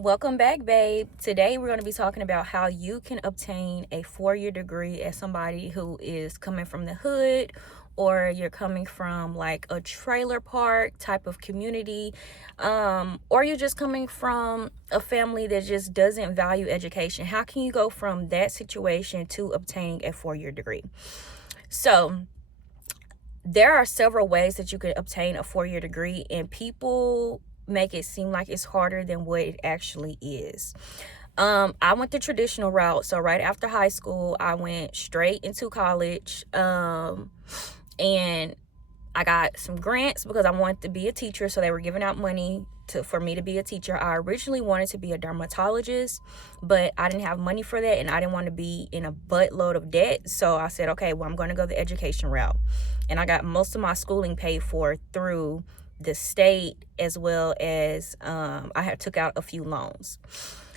Welcome back, babe. Today we're going to be talking about how you can obtain a 4-year degree as somebody who is coming from the hood, or you're coming from like a trailer park type of community, or you're just coming from a family that just doesn't value education. How can you go from that situation to obtaining a 4-year degree? So there are several ways that you could obtain a 4-year degree, and people make it seem like it's harder than what it actually is. I went the traditional route. So right after high school, I went straight into college. And I got some grants because I wanted to be a teacher. So they were giving out money for me to be a teacher. I originally wanted to be a dermatologist, but I didn't have money for that, and I didn't want to be in a buttload of debt. So I said, okay, well, I'm going to go the education route. And I got most of my schooling paid for through the state, as well as I had took out a few loans.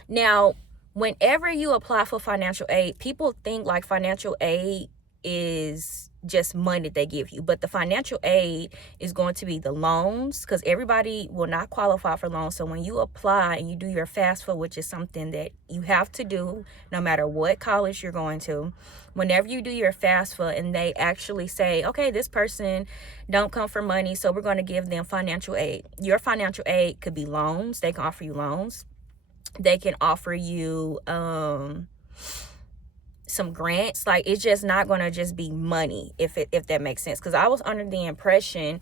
Now, whenever you apply for financial aid, people think like financial aid is just money they give you, but the financial aid is going to be the loans, because everybody will not qualify for loans. So when you apply and you do your FAFSA, which is something that you have to do no matter what college you're going to, whenever you do your FAFSA and they actually say, okay, this person don't come for money, so we're going to give them financial aid. Your financial aid could be loans. They can offer you loans. They can offer you some grants. Like, it's just not going to just be money, if that makes sense. Because I was under the impression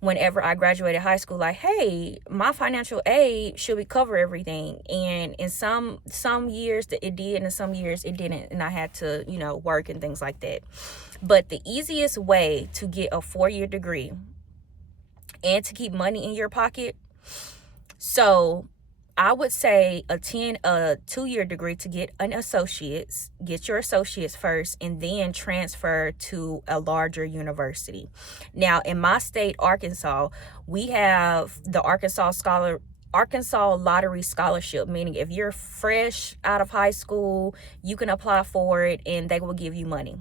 whenever I graduated high school, like, hey, my financial aid should cover everything. And in some years it did, and in some years it didn't, and I had to, work and things like that. But the easiest way to get a 4-year degree and to keep money in your pocket, so I would say attend a 2-year degree to get an associate's. Get your associate's first, and then transfer to a larger university. Now, in my state, Arkansas, we have the Arkansas Lottery Scholarship, meaning if you're fresh out of high school, you can apply for it and they will give you money.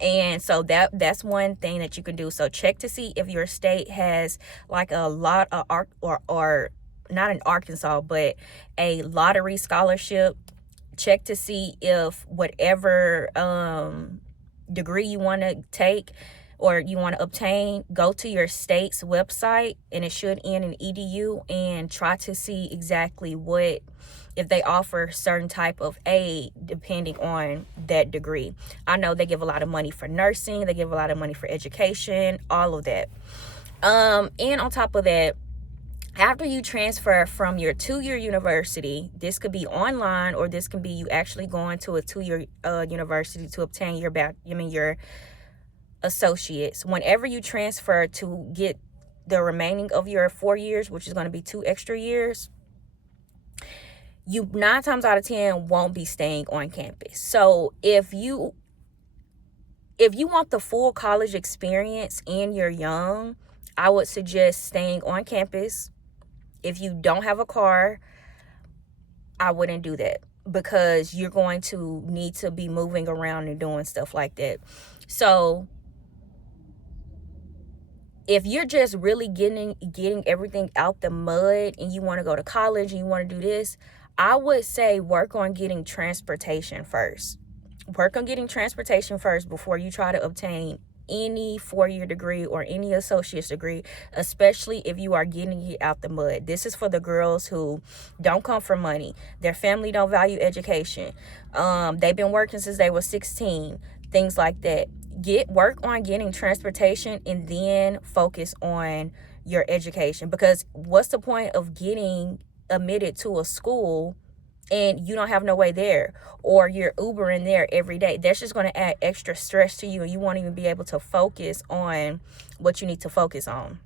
And so that's one thing that you can do. So check to see if your state has like a lot of or not in Arkansas, but a lottery scholarship. Check to see if whatever degree you want to take or you want to obtain, go to your state's website, and it should end in edu, and try to see exactly if they offer certain type of aid depending on that degree. I know they give a lot of money for nursing, they give a lot of money for education, all of that. And on top of that, after you transfer from your 2-year university, this could be online, or this can be you actually going to a 2-year university to obtain your associates. Whenever you transfer to get the remaining of your 4 years, which is going to be 2 extra years, you 9 times out of 10 won't be staying on campus. So if you want the full college experience and you're young, I would suggest staying on campus. If you don't have a car, I wouldn't do that, because you're going to need to be moving around and doing stuff like that. So if you're just really getting everything out the mud and you want to go to college and you want to do this, I would say work on getting transportation first. Work on getting transportation first before you try to obtain any 4-year degree or any associate's degree, especially if you are getting it out the mud. This is for the girls who don't come for money. Their family don't value education. They've been working since they were 16, things like that. Work on getting transportation, and then focus on your education, because what's the point of getting admitted to a school and you don't have no way there, or you're Ubering there every day? That's just going to add extra stress to you, and you won't even be able to focus on what you need to focus on.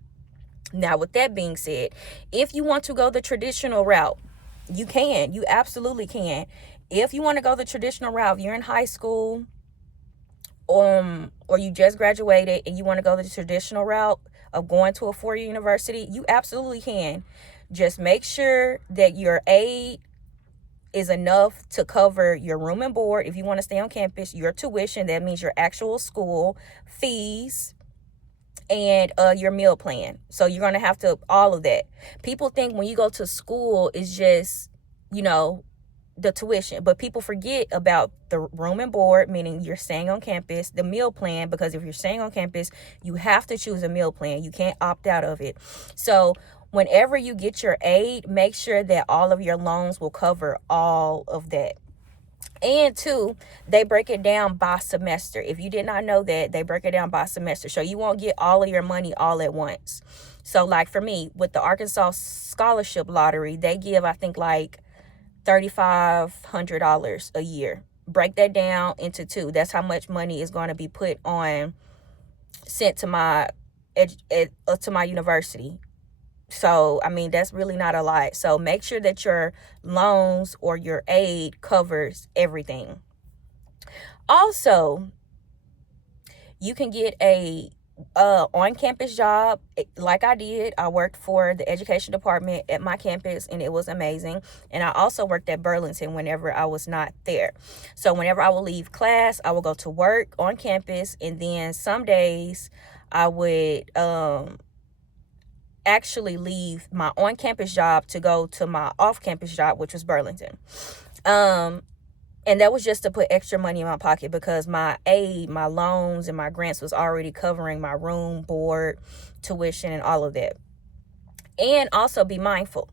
Now, with that being said, if you want to go the traditional route, you can. You absolutely can. If you want to go the traditional route, if you're in high school, or you just graduated and you want to go the traditional route of going to a 4-year university, you absolutely can. Just make sure that your aid is enough to cover your room and board if you want to stay on campus, your tuition, that means your actual school fees, and your meal plan. So you're going to have to, all of that. People think when you go to school, it's just you know, the tuition. But people forget about the room and board, meaning you're staying on campus, the meal plan, because if you're staying on campus, you have to choose a meal plan. You can't opt out of it. So whenever you get your aid, make sure that all of your loans will cover all of that. And two, they break it down by semester. If you did not know that, they break it down by semester. So you won't get all of your money all at once. So like for me, with the Arkansas Scholarship Lottery, they give, I think, like $3,500 a year. Break that down into two. That's how much money is going to be sent to my to my university. So, I mean, that's really not a lot. So make sure that your loans or your aid covers everything. Also, you can get a on-campus job like I did. I worked for the education department at my campus, and it was amazing. And I also worked at Burlington whenever I was not there. So whenever I would leave class, I would go to work on campus, and then some days I would actually leave my on-campus job to go to my off-campus job, which was Burlington. And that was just to put extra money in my pocket, because my aid, my loans, and my grants was already covering my room, board, tuition, and all of that. And also be mindful.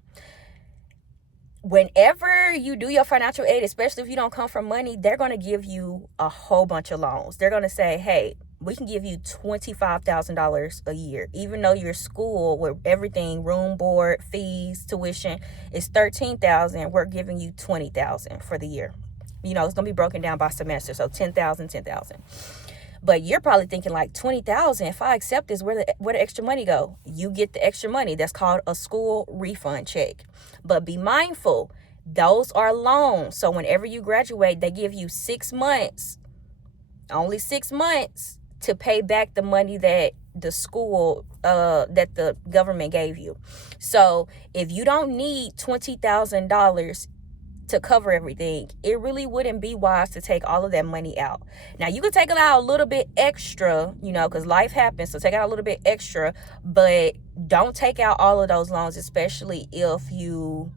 Whenever you do your financial aid, especially if you don't come from money, they're going to give you a whole bunch of loans. They're going to say, hey, we can give you $25,000 a year, even though your school, with everything, room, board, fees, tuition, is $13,000. We're giving you $20,000 for the year. You know, it's going to be broken down by semester. So $10,000. But you're probably thinking, like, $20,000, if I accept this, where the extra money go? You get the extra money. That's called a school refund check. But be mindful, those are loans. So whenever you graduate, they give you 6 months, only 6 months, to pay back the money that the school, that the government gave you. So if you don't need $20,000 to cover everything, it really wouldn't be wise to take all of that money out. Now, you can take out a little bit extra, you know, because life happens. So take out a little bit extra, but don't take out all of those loans, especially if you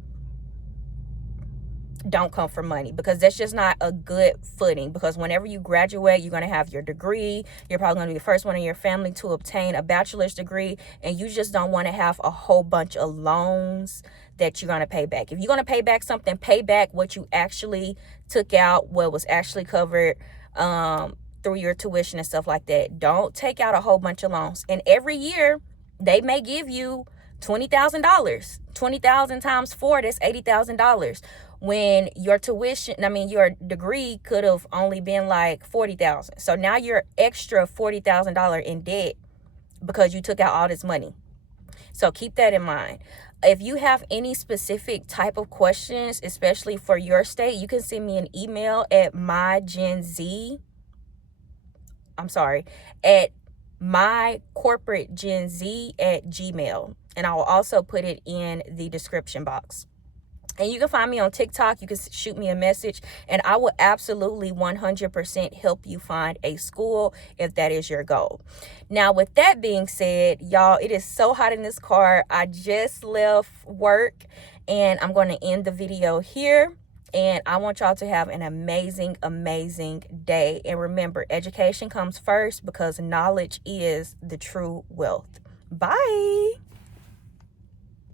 don't come from money, because that's just not a good footing. Because whenever you graduate, you're going to have your degree. You're probably going to be the first one in your family to obtain a bachelor's degree, and you just don't want to have a whole bunch of loans that you're going to pay back. If you're going to pay back something, pay back what you actually took out, what was actually covered through your tuition and stuff like that. Don't take out a whole bunch of loans. And every year, they may give you $20,000. 20,000 times 4, that's $80,000. When your your degree could have only been like $40,000. So now you're extra $40,000 in debt because you took out all this money. So keep that in mind. If you have any specific type of questions, especially for your state, you can send me an email at mycorporategenz@gmail. And I will also put it in the description box. And you can find me on TikTok. You can shoot me a message, and I will absolutely 100% help you find a school if that is your goal. Now, with that being said, y'all, it is so hot in this car. I just left work, and I'm going to end the video here. And I want y'all to have an amazing, amazing day. And remember, education comes first, because knowledge is the true wealth. Bye.